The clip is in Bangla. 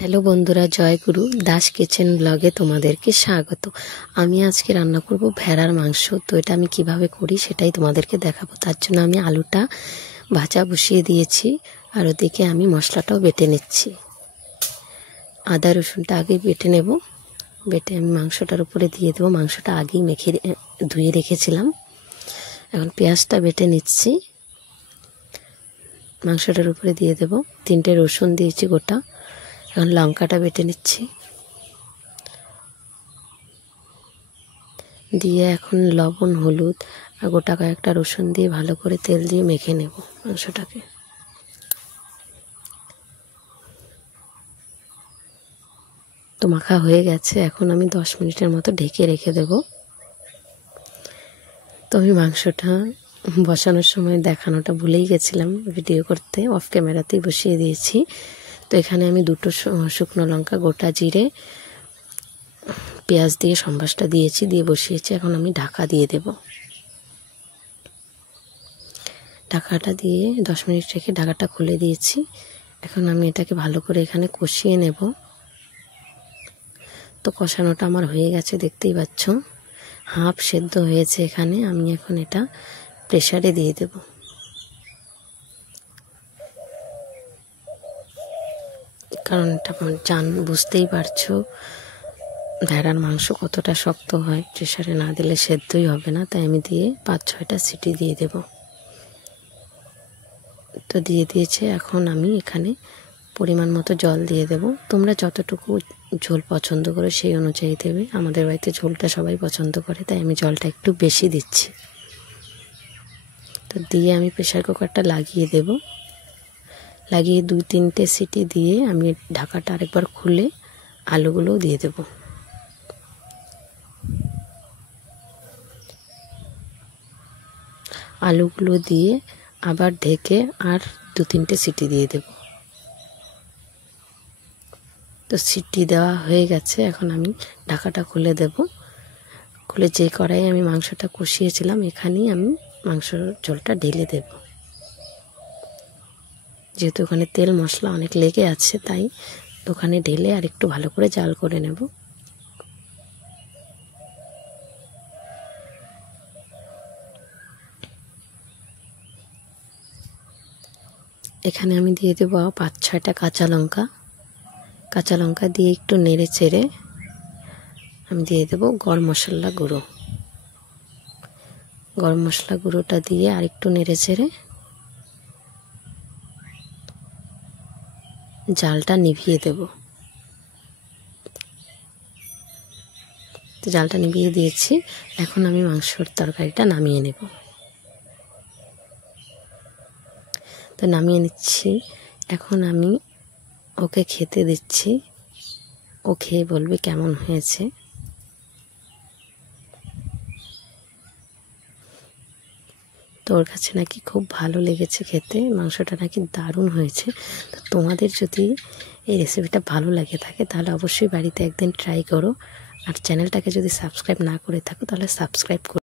হ্যালো বন্ধুরা, জয়গুরু দাস কিচেন ব্লগে তোমাদেরকে স্বাগত। আমি আজকে রান্না করব ভেড়ার মাংস। তো এটা আমি কিভাবে করি সেটাই তোমাদেরকে দেখাবো। তার জন্য আমি আলুটা ভাজা বসিয়ে দিয়েছি, আর ওদিকে আমি মশলাটাও বেটে নিচ্ছি। আদা রসুনটা আগে বেটে নেব, বেটে আমি মাংসটার উপরে দিয়ে দেবো। মাংসটা আগেই মেখে ধুয়ে রেখেছিলাম। এখন পেঁয়াজটা বেটে নিচ্ছি, মাংসটার উপরে দিয়ে দেব। 3টে রসুন দিয়েছি গোটা। এখন লঙ্কাটা বেটে নিচ্ছি, দিয়ে এখন লবণ হলুদ আর গোটা কয়েকটা রসুন দিয়ে ভালো করে তেল দিয়ে মেখে নেব মাংসটাকে। তো মাখা হয়ে গেছে, এখন আমি 10 মিনিটের মতো ঢেকে রেখে দেব। তো আমি মাংসটা বসানোর সময় দেখানোটা ভুলেই গেছিলাম, ভিডিও করতে অফ ক্যামেরাতেই বসিয়ে দিয়েছি। তো এখানে আমি 2টো শুকনো লঙ্কা, গোটা জিরে, পেঁয়াজ দিয়ে সম্বাসটা দিয়েছি, দিয়ে বসিয়েছি। এখন আমি ঢাকা দিয়ে দেব। ঢাকাটা দিয়ে 10 মিনিট রেখে ঢাকাটা খুলে দিয়েছি। এখন আমি এটাকে ভালো করে এখানে কষিয়ে নেব। তো কষানোটা আমার হয়ে গেছে, দেখতেই পাচ্ছ হাফ সেদ্ধ হয়েছে। এখানে আমি এখন এটা প্রেসারে দিয়ে দেব। কারণ এটা বুঝতেই পারছো ভেড়ার মাংস কতটা শক্ত হয়, প্রেসারে না দিলে সেদ্ধই হবে না। তাই আমি দিয়ে 5-6টা সিটি দিয়ে দেব। তো দিয়ে দিয়েছে। এখন আমি এখানে পরিমাণ মতো জল দিয়ে দেব। তোমরা যতটুকু ঝোল পছন্দ করো সেই অনুযায়ী দেবে। আমাদের বাড়িতে ঝোলটা সবাই পছন্দ করে, তাই আমি জলটা একটু বেশি দিচ্ছি। তো দিয়ে আমি প্রেসার কুকারটা লাগিয়ে দেব। লাগিয়ে 2-3টে সিটি দিয়ে আমি ঢাকাটা আরেকবার খুলে আলুগুলোও দিয়ে দেব। আলুগুলো দিয়ে আবার ঢেকে আর 2-3টে সিটি দিয়ে দেব। তো সিটি দেওয়া হয়ে গেছে, এখন আমি ঢাকাটা খুলে দেব। খুলে যে কড়াইয়ে আমি মাংসটা কষিয়েছিলাম এখানেই আমি মাংসর ঝোলটা ঢেলে দেব। যেহেতু ওখানে তেল মশলা অনেক লেগে আছে, তাই ওখানে ঢেলে আর একটু ভালো করে জাল করে নেব। এখানে আমি দিয়ে দেবো 5-6টা কাঁচা লঙ্কা। কাঁচা লঙ্কা দিয়ে একটু নেড়ে চেড়ে আমি দিয়ে দেবো গরম মশলা গুঁড়ো। গরম মশলা গুঁড়োটা দিয়ে আর একটু নেড়ে চেড়ে জালটা নিভিয়ে দেব। তো জালটা নিভিয়ে দিয়েছি। এখন আমি মাংসর তরকারিটা নামিয়ে নেব। তো নামিয়ে নিচ্ছি। এখন আমি ওকে খেতে দিচ্ছি, ও খেয়ে বলবে কেমন হয়েছে। তো ওর কাছে নাকি খুব ভালো লেগেছে খেতে, মাংসটা নাকি দারুণ হয়েছে। তো তোমাদের যদি এই রেসিপিটা ভালো লাগে থাকে তাহলে অবশ্যই বাড়িতে একদিন ট্রাই করো। আর চ্যানেলটাকে যদি সাবস্ক্রাইব না করে থাকো তাহলে সাবস্ক্রাইব করো।